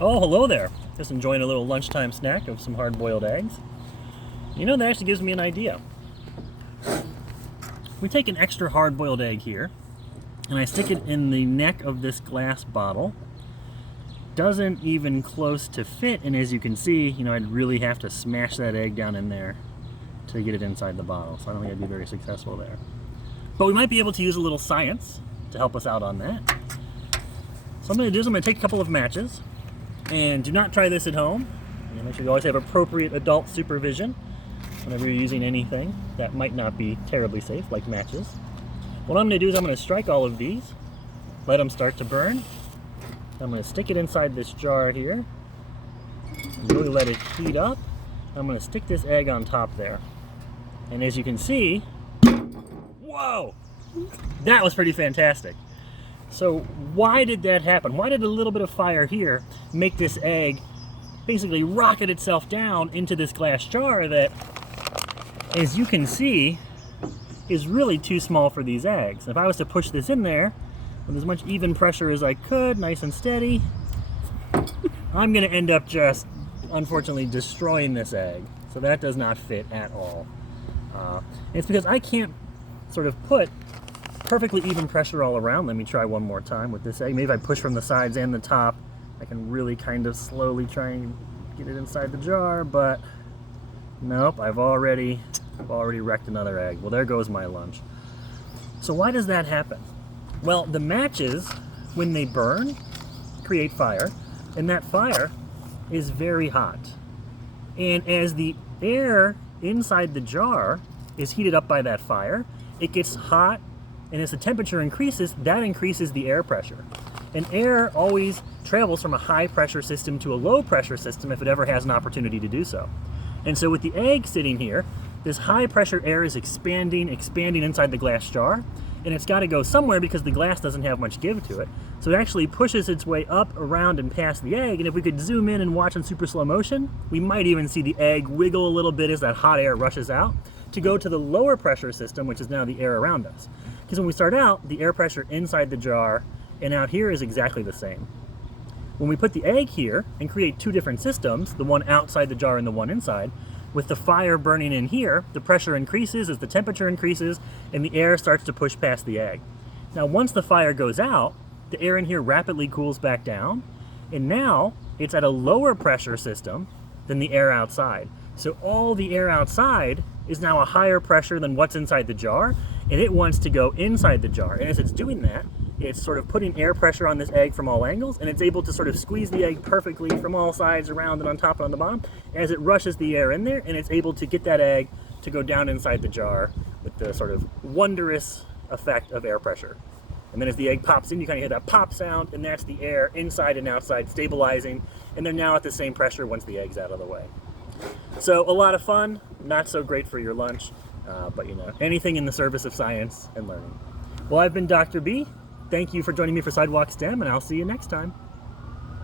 Oh, hello there. Just enjoying a little lunchtime snack of some hard-boiled eggs. You know, that actually gives me an idea. We take an extra hard-boiled egg here, and I stick it in the neck of this glass bottle. Doesn't even close to fit, and as you can see, you know, I'd really have to smash that egg down in there to get it inside the bottle, so I don't think I'd be very successful there. But we might be able to use a little science to help us out on that. So what I'm going to do is I'm going to take a couple of matches, and do not try this at home. You make sure you always have appropriate adult supervision whenever you're using anything that might not be terribly safe, like matches. What I'm going to do is I'm going to strike all of these, let them start to burn. I'm going to stick it inside this jar here, and really let it heat up. I'm going to stick this egg on top there. And as you can see, whoa! That was pretty fantastic. So why did that happen? Why did a little bit of fire here make this egg basically rocket itself down into this glass jar that, as you can see, is really too small for these eggs? If I was to push this in there with as much even pressure as I could, nice and steady, I'm going to end up just, unfortunately, destroying this egg. So that does not fit at all. It's because I can't sort of put perfectly even pressure all around. Let me try one more time with this egg. Maybe if I push from the sides and the top, I can really kind of slowly try and get it inside the jar, but nope, I've already wrecked another egg. Well, there goes my lunch. So why does that happen? Well, the matches, when they burn, create fire, and that fire is very hot. And as the air inside the jar is heated up by that fire, it gets hot, and as the temperature increases, that increases the air pressure. And air always travels from a high pressure system to a low pressure system if it ever has an opportunity to do so. And so with the egg sitting here, this high pressure air is expanding inside the glass jar, and it's got to go somewhere because the glass doesn't have much give to it. So it actually pushes its way up, around, and past the egg, and if we could zoom in and watch in super slow motion, we might even see the egg wiggle a little bit as that hot air rushes out to go to the lower pressure system, which is now the air around us. Because when we start out, the air pressure inside the jar and out here is exactly the same. When we put the egg here and create two different systems, the one outside the jar and the one inside, with the fire burning in here, the pressure increases as the temperature increases, and the air starts to push past the egg. Now, once the fire goes out, the air in here rapidly cools back down, and now it's at a lower pressure system than the air outside. So all the air outside is now a higher pressure than what's inside the jar, and it wants to go inside the jar. And as it's doing that, it's sort of putting air pressure on this egg from all angles, and it's able to sort of squeeze the egg perfectly from all sides, around and on top and on the bottom, as it rushes the air in there, and it's able to get that egg to go down inside the jar with the sort of wondrous effect of air pressure. And then as the egg pops in, you kind of hear that pop sound, and that's the air inside and outside stabilizing, and they're now at the same pressure once the egg's out of the way. So a lot of fun, not so great for your lunch, but you know, anything in the service of science and learning. Well, I've been Dr. B. Thank you for joining me for Sidewalk STEM, and I'll see you next time.